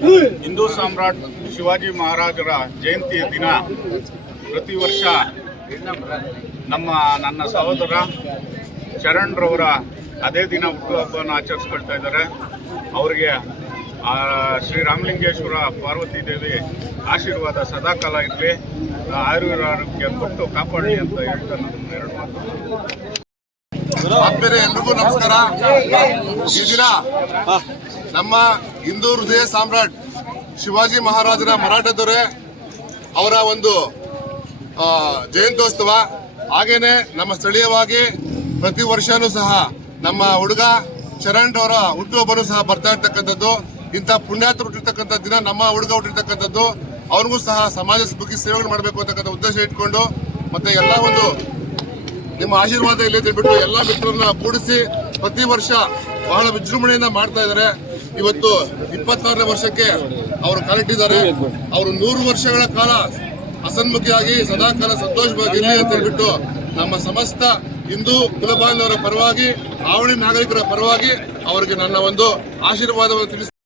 ಸಾಮ್ರಾಟ್ ಶಿವಾಜಿ ಮಹಾರಾಜರ ಜಯಂತಿಯ ದಿನ ಪ್ರತಿ ವರ್ಷ ನಮ್ಮ ನನ್ನ ಸಹೋದರ ಶರಣ್ರವರ ಅದೇ ದಿನ ಹುಟ್ಟುಹಬ್ಬವನ್ನು ಆಚರಿಸ್ಕೊಳ್ತಾ ಇದ್ದಾರೆ. ಅವರಿಗೆ ಆ, ಶ್ರೀ ರಾಮಲಿಂಗೇಶ್ವರ ಪಾರ್ವತಿ ದೇವಿ ಆಶೀರ್ವಾದ ಸದಾಕಾಲ ಇರಲಿ. ಆಯುರ್ವೇದ ಕೊಟ್ಟು ಕಾಪಾಡಲಿ ಅಂತ ಹೇಳ್ತಾ ನನ್ನ ಎರಡು ಮಾತು. ಎಲ್ರಿಗೂ ನಮಸ್ಕಾರ. ನಮ್ಮ ಹಿಂದೂ ಹೃದಯ ಸಾಮ್ರಾಟ್ ಶಿವಾಜಿ ಮಹಾರಾಜರ ಮರಾಠ ದೊರೆ, ಅವರ ಒಂದು ಜಯಂತ್ಯೋತ್ಸವ. ಹಾಗೇನೆ ನಮ್ಮ ಸ್ಥಳೀಯವಾಗಿ ಪ್ರತಿ ವರ್ಷನೂ ಸಹ ನಮ್ಮ ಹುಡುಗ ಚರಣ್ ಅವರ ಹುಟ್ಟುಹಬ್ಬನೂ ಸಹ ಬರ್ತಾ ಇರ್ತಕ್ಕಂಥದ್ದು. ಇಂಥ ಪುಣ್ಯಾತ್ರ ಹುಟ್ಟಿರ್ತಕ್ಕಂಥ ದಿನ ನಮ್ಮ ಹುಡುಗ ಹುಟ್ಟಿರ್ತಕ್ಕಂಥದ್ದು. ಅವ್ರಿಗೂ ಸಹ ಸಮಾಜ ಬಗ್ಗೆ ಸೇವೆಗಳು ಮಾಡಬೇಕು ಅಂತಕ್ಕಂಥ ಉದ್ದೇಶ ಇಟ್ಕೊಂಡು ಮತ್ತೆ ಎಲ್ಲ ಒಂದು ನಿಮ್ಮ ಆಶೀರ್ವಾದ ಇಲ್ಲಿ ಬಿಟ್ಟು ಎಲ್ಲ ಮಿತ್ರರನ್ನ ಕೂಡಿಸಿ ಪ್ರತಿ ವರ್ಷ ಬಹಳ ವಿಜೃಂಭಣೆಯಿಂದ ಮಾಡ್ತಾ ಇದ್ದಾರೆ. ಇವತ್ತು ಇಪ್ಪತ್ತಾರನೇ ವರ್ಷಕ್ಕೆ ಅವರು ಕಾಲಿಟ್ಟಿದ್ದಾರೆ ಅವರು ನೂರು ವರ್ಷಗಳ ಕಾಲ ಅಸನ್ಮುಖಿಯಾಗಿ, ಸದಾಕಾಲ ಸಂತೋಷವಾಗಿ ಇರಲಿ ಅಂತ ಹೇಳ್ಬಿಟ್ಟು ನಮ್ಮ ಸಮಸ್ತ ಹಿಂದೂ ಕುಲಬಾಂಧವರ ಪರವಾಗಿ ಆವಳಿ ನಾಗರಿಕರ ಪರವಾಗಿ ಅವರಿಗೆ ನನ್ನ ಒಂದು ಆಶೀರ್ವಾದವನ್ನು ತಿಳಿಸಿ